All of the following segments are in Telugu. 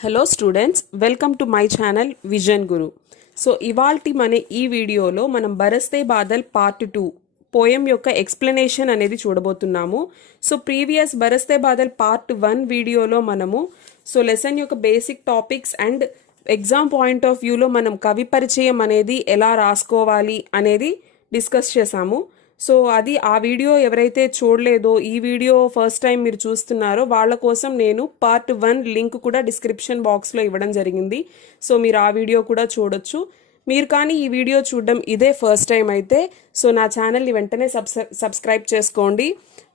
Hello students, welcome to my channel vision Guru. So ఇవాల్టి మన ఈ వీడియోలో మనం బరస్తే బాదల్ పార్ట్ 2 పోయం యొక్క ఎక్స్ప్లెనేషన్ అనేది చూడబోతున్నాము. సో ప్రీవియస్ బరస్తే బాదల్ పార్ట్ 1 వీడియోలో మనము లెసన్ యొక్క basic topics and exam point of వ్యూలో మనం కవి పరిచయం అనేది ఎలా రాసుకోవాలి అనేది డిస్కస్ చేసాము. సో అది ఆ వీడియో ఎవరైతే చూడలేదో, ఈ వీడియో ఫస్ట్ టైం మీరు చూస్తున్నారో వాళ్ళ కోసం నేను పార్ట్ 1 లింక్ కూడా డిస్క్రిప్షన్ బాక్స్లో ఇవ్వడం జరిగింది. సో మీరు ఆ వీడియో కూడా చూడొచ్చు. మీరు కానీ ఈ వీడియో చూడడం ఇదే ఫస్ట్ టైం అయితే నా ఛానల్ని వెంటనే సబ్స్క్రైబ్ చేసుకోండి.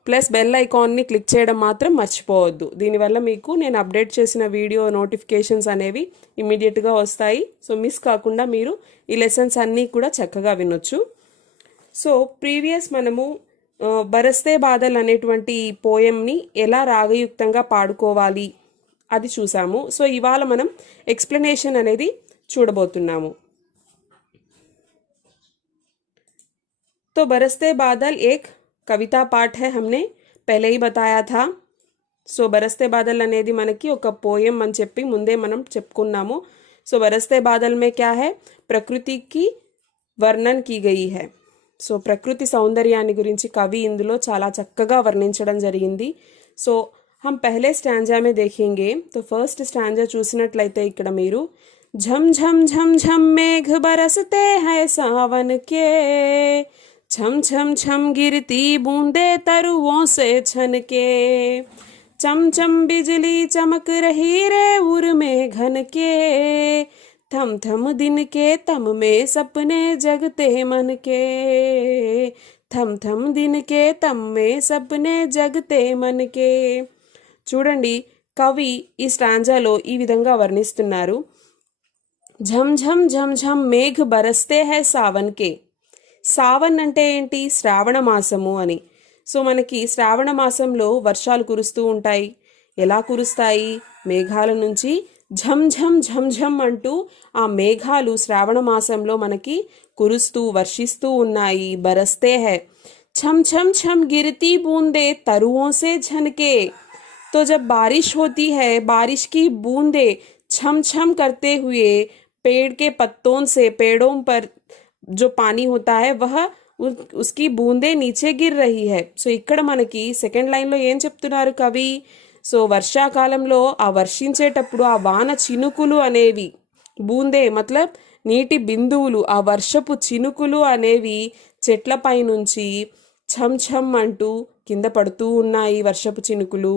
ప్లస్ బెల్ ఐకాన్ని క్లిక్ చేయడం మాత్రం మర్చిపోవద్దు. దీనివల్ల మీకు నేను అప్డేట్ చేసిన వీడియో నోటిఫికేషన్స్ అనేవి ఇమీడియట్గా వస్తాయి. సో మిస్ కాకుండా మీరు ఈ లెసన్స్ అన్నీ కూడా చక్కగా వినొచ్చు. సో ప్రీవియస్ మనము బరస్తే బాదల్ అనేటువంటి పోయంని ఎలా రాగయుక్తంగా పాడుకోవాలి అది చూసాము. సో ఇవాళ మనం ఎక్స్ప్లెనేషన్ అనేది చూడబోతున్నాము. तो बरसते बादल एक कविता पाठ है, हमने पहले ही बताया था. సో బరస్తే బాదల్ అనేది మనకి ఒక పోయం అని చెప్పి ముందే మనం చెప్పుకున్నాము. సో బరస్తే బాదల్ మే క్యా है, ప్రకృతి की वर्णन की गई है. సో ప్రకృతి సౌందర్యాన్ని గురించి కవి ఇందులో చాలా చక్కగా వర్ణించడం జరిగింది. సో हम पहले स्टैंजा में देखेंगे. तो फर्स्ट स्टैंजा చూసినట్లయితే ఇక్కడ మీరు झम झम झम झम मेघ बरसते हैं सावन के, छम छम छम गिरती बूंदे तरुओं से छनके, चम चम बिजली चमक रही रे उर में घन के, थम थम दिन के तम में सपने जगते मन के, थम थम दिन के तम में सपने जगते मन के. చూడండి, కవి ఈ స్టాంజాలో ఈ విధంగా వర్ణిస్తున్నారు. झम झम झम झम మేఘ బరస్తే హై సావన్ కే. సావన్ అంటే ఏంటి? శ్రావణ మాసము అని. సో మనకి శ్రావణ మాసంలో వర్షాలు కురుస్తూ ఉంటాయి. ఎలా కురుస్తాయి? మేఘాల నుంచి ఝం ఝం ఝం ఝం అంటూ ఆ మేఘాలు శ్రావణ మాసంలో మనకి కురుస్తూ వర్షిస్తూ ఉన్నాయి. బరస్తే హై. छम छम छम गिरती बूंदे तरुओं से झनके. तो जब बारिश होती है, बारिश की बूंदे छम छम करते हुए पेड़ के पत्तों से, पेड़ों पर जो पानी होता है वह उसकी बूंदे नीचे गिर रही है. సో ఇక్కడ మనకి సెకండ్ లైన్లో ఏం చెప్తున్నారు కవి? సో వర్షాకాలంలో ఆ వర్షించేటప్పుడు ఆ వాన చినుకులు అనేవి, బూందే మతలబ్ నీటి బిందువులు, ఆ వర్షపు చినుకులు అనేవి చెట్లపై నుంచి ఛం ఛం అంటూ కింద పడుతూ ఉన్నాయి. వర్షపు చినుకులు.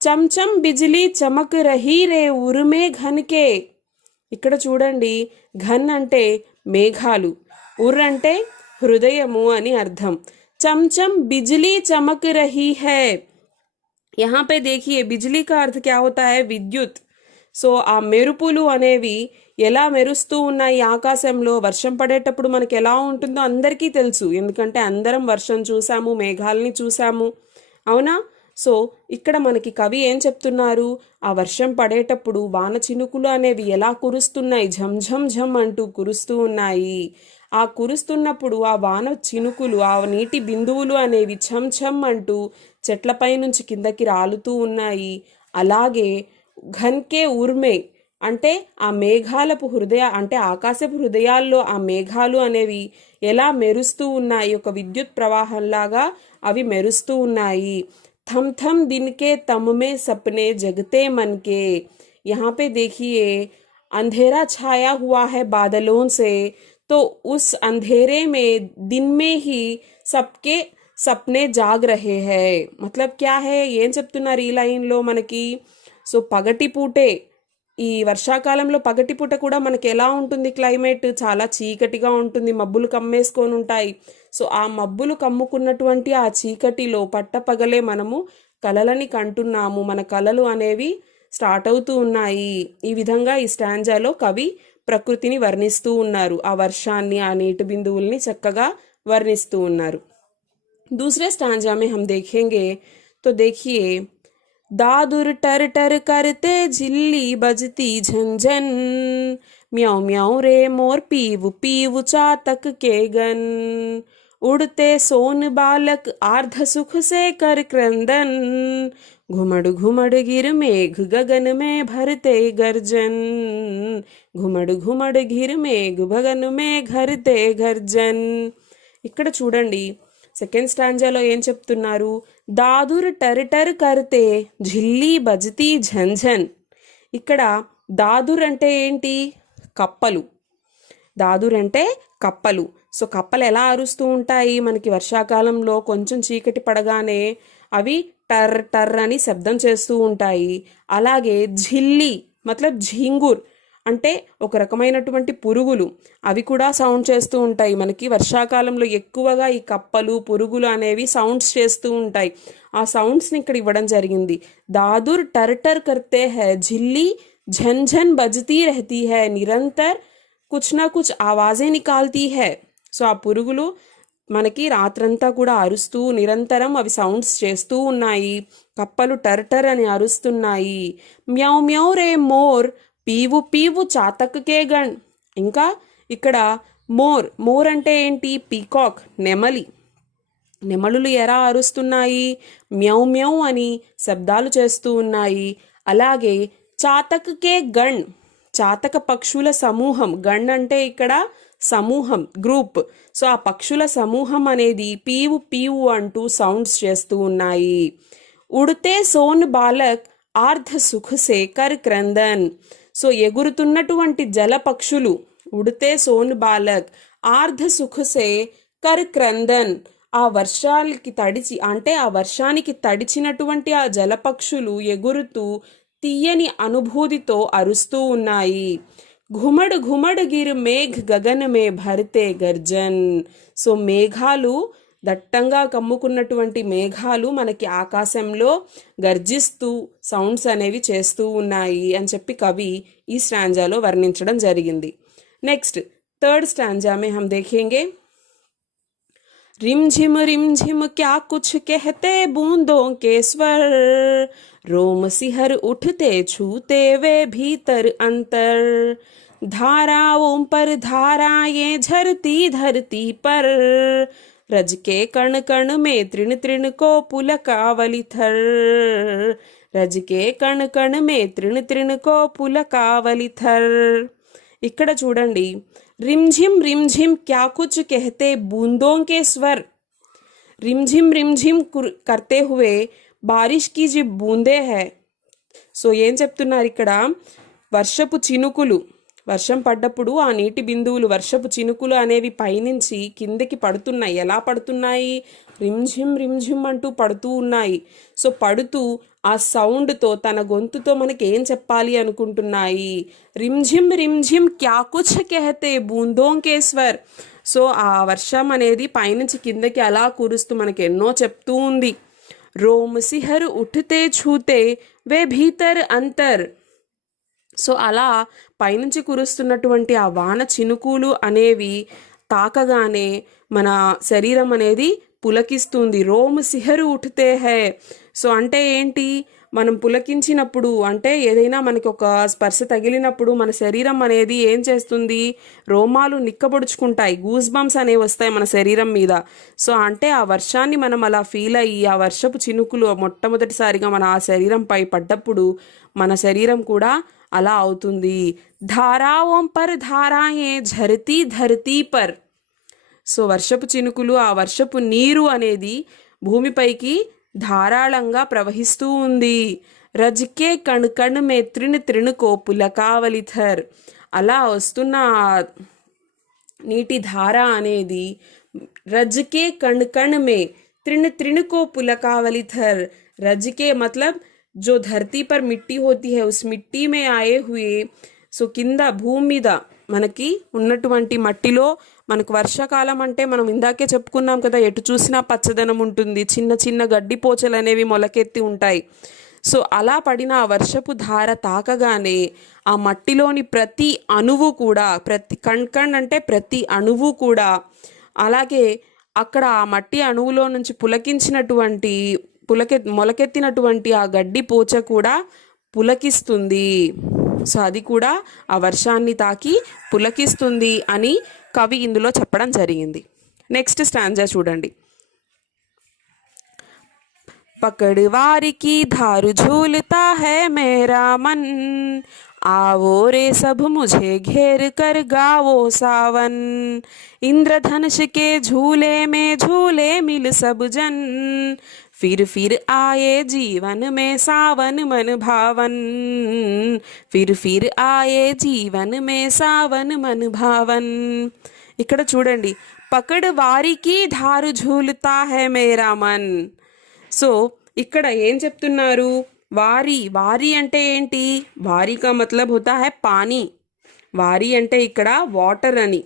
చమ్ చమ్ బిజిలీ చమక్ రహీ రే ఉరుమే ఘన్కే. ఇక్కడ చూడండి, ఘన్ అంటే మేఘాలు, ఉర్ అంటే హృదయము అని అర్థం. చమ్ చమ్ బిజిలీ చమక్ రహీ హై. यहाँ पे देखिए, बिजली का अर्थ क्या होता है? విద్యుత్. సో ఆ మెరుపులు అనేవి ఎలా మెరుస్తూ ఉన్నాయి ఆకాశంలో. వర్షం పడేటప్పుడు మనకి ఎలా ఉంటుందో అందరికీ తెలుసు, ఎందుకంటే అందరం వర్షం చూసాము, మేఘాలని చూసాము, అవునా? సో ఇక్కడ మనకి కవి ఏం చెప్తున్నారు? ఆ వర్షం పడేటప్పుడు వాన చినుకులు అనేవి ఎలా కురుస్తున్నాయి, ఝం ఝం ఝం అంటూ కురుస్తూ ఉన్నాయి. ఆ కురుస్తున్నప్పుడు ఆ వాన చినుకులు, ఆ నీటి బిందువులు అనేవి ఛం ఛం అంటూ చెట్లపై నుంచి కిందకి రాలుతూ ఉన్నాయి. అలాగే ఘన్కే ఉర్మే అంటే ఆ మేఘాలపు అంటే ఆకాశపు హృదయాల్లో ఆ మేఘాలు అనేవి ఎలా మెరుస్తూ ఉన్నాయి, ఒక విద్యుత్ ప్రవాహంలాగా అవి మెరుస్తూ ఉన్నాయి. थम थम दिन के तम में सपने जगते मन के. यहाँ पे देखिए, अंधेरा छाया हुआ है बादलों से, तो उस अंधेरे में दिन में ही सबके सपने जाग रहे हैं. मतलब क्या है? ఏం చెప్తున్నారు ఈ లైన్లో మనకి? సో పగటి పూటే, ఈ వర్షాకాలంలో పగటి పూట కూడా మనకి ఎలా ఉంటుంది? క్లైమేట్ చాలా చీకటిగా ఉంటుంది, మబ్బులు కమ్మేసుకొని ఉంటాయి. సో ఆ మబ్బులు కమ్ముకున్నటువంటి ఆ చీకటిలో పట్టపగలే మనము కలలని కంటున్నాము, మన కలలు అనేవి స్టార్ట్ అవుతూ ఉన్నాయి. ఈ విధంగా ఈ స్టాంజాలో కవి ప్రకృతిని వర్ణిస్తూ ఉన్నారు. ఆ వర్షాన్ని, ఆ నీటి బిందువుల్ని చక్కగా వర్ణిస్తూ ఉన్నారు. दूसरे स्टांजा में हम देखेंगे. तो देखिए, दादुर टर टर करते झिल्ली बजती झंझन, म्याऊ म्याऊ रे मोर पीव पीव चातक के गन, उड़ते सोन बालक आर्ध सुख से कर क्रंदन घुमड़ घुमड़ गिर मेघ गगन में भरते गर्जन घुमड़ घुमड़ గిర్ మేఘ గగన్ మే ఘర్తే గర్జన్. ఇక్కడ చూడండి సెకండ్ స్టాంజాలో ఏం చెప్తున్నారు, దాదుర్ టర్ టర్ కర్తే ఝిల్లీ బజతీ ఝంఝన్. ఇక్కడ దాదుర్ అంటే ఏంటి, కప్పలు. దాదుర్ అంటే కప్పలు. సో కప్పలు ఎలా అరుస్తూ ఉంటాయి, మనకి వర్షాకాలంలో కొంచెం చీకటి పడగానే అవి టర్ టర్ అని శబ్దం చేస్తూ ఉంటాయి. అలాగే ఝిల్లీ మతలబ్ ఝీంగుర్ అంటే ఒక రకమైనటువంటి పురుగులు, అవి కూడా సౌండ్ చేస్తూ ఉంటాయి. మనకి వర్షాకాలంలో ఎక్కువగా ఈ కప్పలు పురుగులు అనేవి సౌండ్స్ చేస్తూ ఉంటాయి. ఆ సౌండ్స్ని ఇక్కడ ఇవ్వడం జరిగింది. దాదుర్ టర్ టర్ కర్తే హై, ఝిల్లీ झन झन बजती रहती है, నిరంతర్ కుచ్ నా కుచ్ ఆవాజే నికాల్తీ హై. సో ఆ పురుగులు మనకి రాత్రంతా కూడా అరుస్తూ నిరంతరం అవి సౌండ్స్ చేస్తూ ఉన్నాయి. కప్పలు టర్ టర్ అని అరుస్తున్నాయి. మ్యౌ మ్యౌ రే మోర్ పీవు పీవు చాతక్ కే గణ్. ఇంకా ఇక్కడ మోర్, మోర్ అంటే ఏంటి, పీకాక్, నెమలి. నెమలులు ఎలా అరుస్తున్నాయి, మ్యౌ మ్యౌ అని శబ్దాలు చేస్తూ ఉన్నాయి. అలాగే చాతక్ కే గణ్, చాతక పక్షుల సమూహం. గణ్ అంటే ఇక్కడ సమూహం, గ్రూప్. సో ఆ పక్షుల సమూహం అనేది పీవు పీవు అంటూ సౌండ్స్ చేస్తూ ఉన్నాయి. ఉడితే సోన్ బాలక్ ఆర్ధ సుఖ్ సే కర్ క్రందన్. సో ఎగురుతున్నటువంటి జల పక్షులు, ఉడితే సోన్ బాలక్ ఆర్ధ సుఖ్ సే కర్ క్రందన్. ఆ వర్షాలకి తడిచి అంటే ఆ వర్షానికి తడిచినటువంటి ఆ జలపక్షులు ఎగురుతూ తీయని అనుభూతితో అరుస్తూ ఉన్నాయి. ఘుమడ్ ఘుమడ్ గిర్ మేఘ్ గగన్ మే భర్తే గర్జన్. సో మేఘాలు, దట్టంగా కమ్ముకున్నటువంటి మేఘాలు మనకి ఆకాశంలో గర్జిస్తూ సౌండ్స్ అనేవి చేస్తూ ఉన్నాయి అని చెప్పి కవి ఈ స్టాంజాలో వర్ణించడం జరిగింది. నెక్స్ట్ థర్డ్ స్టాంజా మే హమ్ దేఖేంగే. रिमझिम रिमझिम क्या कुछ कहते बूंदों के स्वर, रोम सिहर उठते छूते वे भीतर अंतर, धाराओं पर धाराएं झरती धरती पर, रज के कण कण में तृण तृण को पुलकावली थर, रज के कण कण में तृण तृण को पुलकावली थर. ఇక్కడ చూడండి, रिमझिम रिमझिम क्या कुछ कहते बूंदों के स्वर. रिमझिम रिमझिम करते हुए बारिश की जो बूंदे है. సో ఏం చెప్తున్నారు ఇక్కడ, వర్షపు చినుకులు, వర్షం పడ్డప్పుడు ఆ నీటి బిందువులు, వర్షపు చినుకులు అనేవి పైనుంచి కిందకి పడుతున్నాయి. ఎలా పడుతున్నాయి, రిమ్ఝిమ్ రిమ్ఝిమ్ అంటూ పడుతూ ఉన్నాయి. సో పడుతూ ఆ సౌండ్తో తన గొంతుతో మనకి ఏం చెప్పాలి అనుకుంటున్నాయి, రిమ్ఝిమ్ రిమ్ఝిమ్ క్యా కుచ్ కెహతే బూందోం కే స్వర్. సో ఆ వర్షం అనేది పైనుంచి కిందకి అలా కురుస్తూ మనకి ఎన్నో చెప్తూ ఉంది. రోమ్ సిహర్ ఉఠతే ఛూతే వే భీతర్ అంతర్. సో అలా పైనుంచి కురుస్తున్నటువంటి ఆ వాన చినుకులు అనేవి తాకగానే మన శరీరం అనేది పులకిస్తుంది. రోమ్ సిహరు ఉఠతే హై. సో అంటే ఏంటి, మనం పులకించినప్పుడు అంటే ఏదైనా మనకి ఒక స్పర్శ తగిలినప్పుడు మన శరీరం అనేది ఏం చేస్తుంది, రోమాలు నిక్కబొడుచుకుంటాయి, గూస్ బంప్స్ అనేవి వస్తాయి మన శరీరం మీద. సో అంటే ఆ వర్షాన్ని మనం అలా ఫీల్ అయ్యి ఆ వర్షపు చినుకులు మొట్టమొదటిసారిగా మన ఆ శరీరంపై పడ్డప్పుడు మన శరీరం కూడా అలా అవుతుంది. ధారాओं पर धाराएं झरती धरती पर. సో వర్షపు చినుకులు, ఆ వర్షపు నీరు అనేది భూమిపైకి ధారాళంగా ప్రవహిస్తూ ఉంది. రజ్కే కణ్ కణ్ మే త్రిణ త్రిణుకో పులకావలిథర్. అలా వస్తున్న నీటి ధార అనేది రజ్కే కణ్ కణ్ మే త్రిణ త్రిణుకో పులకావలిథర్. రజ్కే मतलब जो धरती पर मिट्टी होती है उस मिट्टी में आए हुए. సో కింద భూమి మీద మనకి ఉన్నటువంటి మట్టిలో మనకు వర్షాకాలం అంటే మనం ఇందాకే చెప్పుకున్నాం కదా, ఎటు చూసినా పచ్చదనం ఉంటుంది, చిన్న చిన్న గడ్డి పోచలు అనేవి మొలకెత్తి ఉంటాయి. సో అలా పడిన ఆ వర్షపు ధార తాకగానే ఆ మట్టిలోని ప్రతి అణువు కూడా, ప్రతి కణ్ అంటే ప్రతి అణువు కూడా, అలాగే అక్కడ ఆ మట్టి అణువులో నుంచి పులకించినటువంటి మొలకెత్తినటువంటి ఆ గడ్డి పోచ కూడా పులకిస్తుంది. సో అది కూడా ఆ వర్షాన్ని తాకి పులకిస్తుంది అని కవి ఇందులో చెప్పడం జరిగింది. నెక్స్ట్ స్టాంజా చూడండి. पकड़वारी की धार झूलता है मेरा मन, आओ रे सब मुझे घेर कर गावो सावन, इंद्रधनुष के झूले में झूले मिल सब जन, फिर आए जीवन में सावन मन भावन, फिर आए जीवन में सावन मन भावन. ఇక్కడ చూడండి, పకడ్ వారికి ధారు ఝూలుతా హై మేరా మన్. సో ఇక్కడ ఏం చెప్తున్నారు? వారి అంటే ఏంటి? వారి కా మతలబ్ హోతా హై పానీ. వారి అంటే ఇక్కడ వాటర్ అని.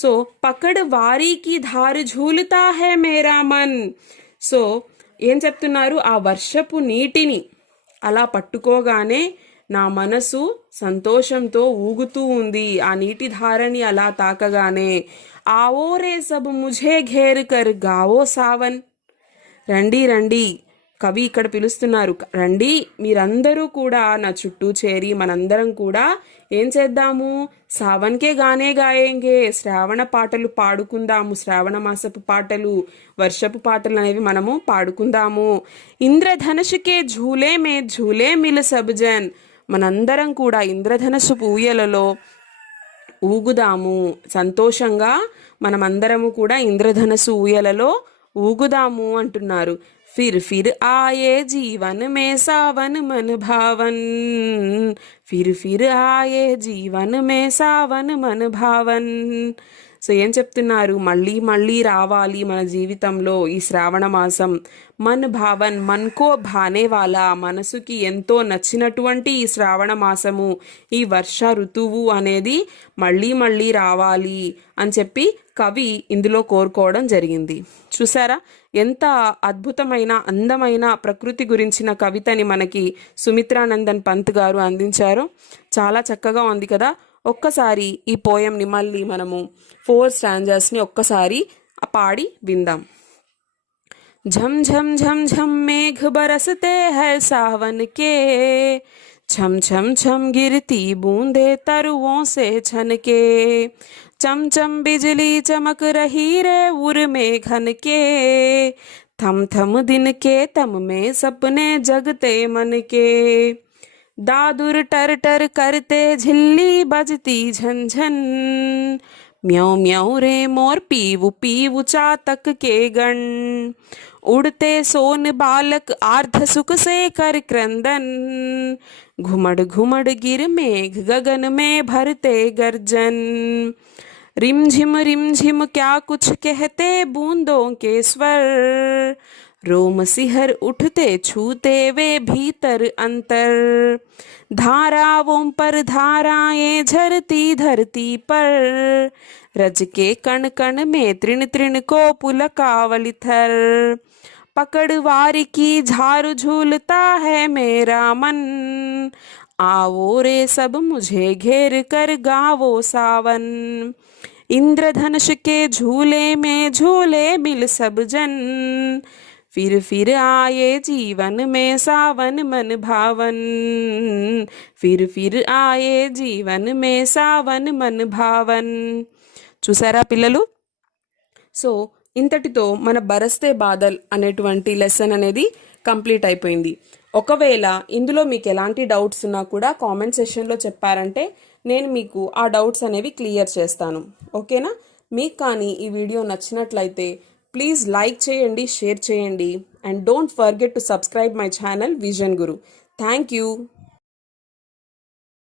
సో పకడ్ వారికి ధారు ఝూలుతా హై మేరా మన్. సో ఏం చెప్తున్నారు? ఆ వర్షపు నీటిని అలా పట్టుకోగానే నా మనసు సంతోషంతో ఊగుతూ ఉంది. ఆ నీటి ధారని అలా తాకగానే ఆవో రే సబ్ ముఝే ఘేర్ కర్ గావో సావన్. రండి రండి, కవి ఇక్కడ పిలుస్తున్నారు, రండి మీరందరూ కూడా నా చుట్టూ చేరి మనందరం కూడా ఏం చేద్దాము? సావన్కే గానే గాయేంగే, శ్రావణ పాటలు పాడుకుందాము. శ్రావణ మాసపు పాటలు, వర్షపు పాటలు అనేవి మనము పాడుకుందాము. ఇంద్రధనుషుకే ఝూలే మే ఝూలే మిల్ సబ్జన్, మనందరం కూడా ఇంద్రధనుసు ఊయలలో ఊగుదాము. సంతోషంగా మనమందరము కూడా ఇంద్రధనుసు ఊయలలో ఊగుదాము అంటున్నారు. फिर आए जीवन में सावन मन भावन, फिर आए जीवन में सावन मन भावन. సో ఏం చెప్తున్నారు? మళ్ళీ మళ్ళీ రావాలి మన జీవితంలో ఈ శ్రావణ మాసం. మన్ భావన్, మన్కో భానే వాలా, మనసుకి ఎంతో నచ్చినటువంటి ఈ శ్రావణ మాసము, ఈ వర్ష ఋతువు అనేది మళ్ళీ మళ్ళీ రావాలి అని చెప్పి కవి ఇందులో కోరుకోవడం జరిగింది. చూసారా ఎంత అద్భుతమైన అందమైన ప్రకృతి గురించిన కవితని మనకి సుమిత్రానందన్ పంత్ గారు అందించారో. చాలా చక్కగా ఉంది కదా. ఒక్కసారి ఈ పోయంని మళ్ళీ మనము 4 స్టాంజాస్ని ఒక్కసారి పాడి విందాం. झम झम झम झम मेघ बरसते हैं सावन के, छम छम छम गिरती बूंदे तरुओं से छनके, चम चम बिजली चमक रही रे उर में घन के, थम थम दिन के तम में सपने जगते मन के, दादुर टर टर करते झिल्ली बजती झनझन, म्याऊ म्याऊ रे मोर पीवू पीवू चातक के गण, उड़ते सोन बालक आर्ध सुख से कर क्रंदन, घुमड़ घुमड़ गिर मेघ गगन में भरते गर्जन, रिम झिम क्या कुछ कहते बूंदों के स्वर, रोम सिहर उठते छूते वे भीतर अंतर, धाराओं पर धाराएं झरती धरती पर, रज के कण कण में तृण तृण को पुलकावली थर, पकड़वारी की झारू झूलता है मेरा मन, आओ रे सब मुझे घेर कर गावो सावन, इंद्रधनुष के झूले में झूले मिल सब जन, फिर आए जीवन में सावन मन भावन, फिर आए जीवन में सावन मन भावन. చూసారా పిల్లలు? సో ఇంతటితో మన బరస్తే బాదల్ అనేటువంటి లెసన్ అనేది కంప్లీట్ అయిపోయింది. ఒకవేళ ఇందులో మీకు ఎలాంటి డౌట్స్ ఉన్నా కూడా కామెంట్ సెషన్లో చెప్పారంటే నేను మీకు ఆ డౌట్స్ అనేవి క్లియర్ చేస్తాను. ఓకేనా? మీకు కానీ ఈ వీడియో నచ్చినట్లయితే ప్లీజ్ లైక్ చేయండి, షేర్ చేయండి, and don't forget to subscribe my channel vision Guru. Thank you.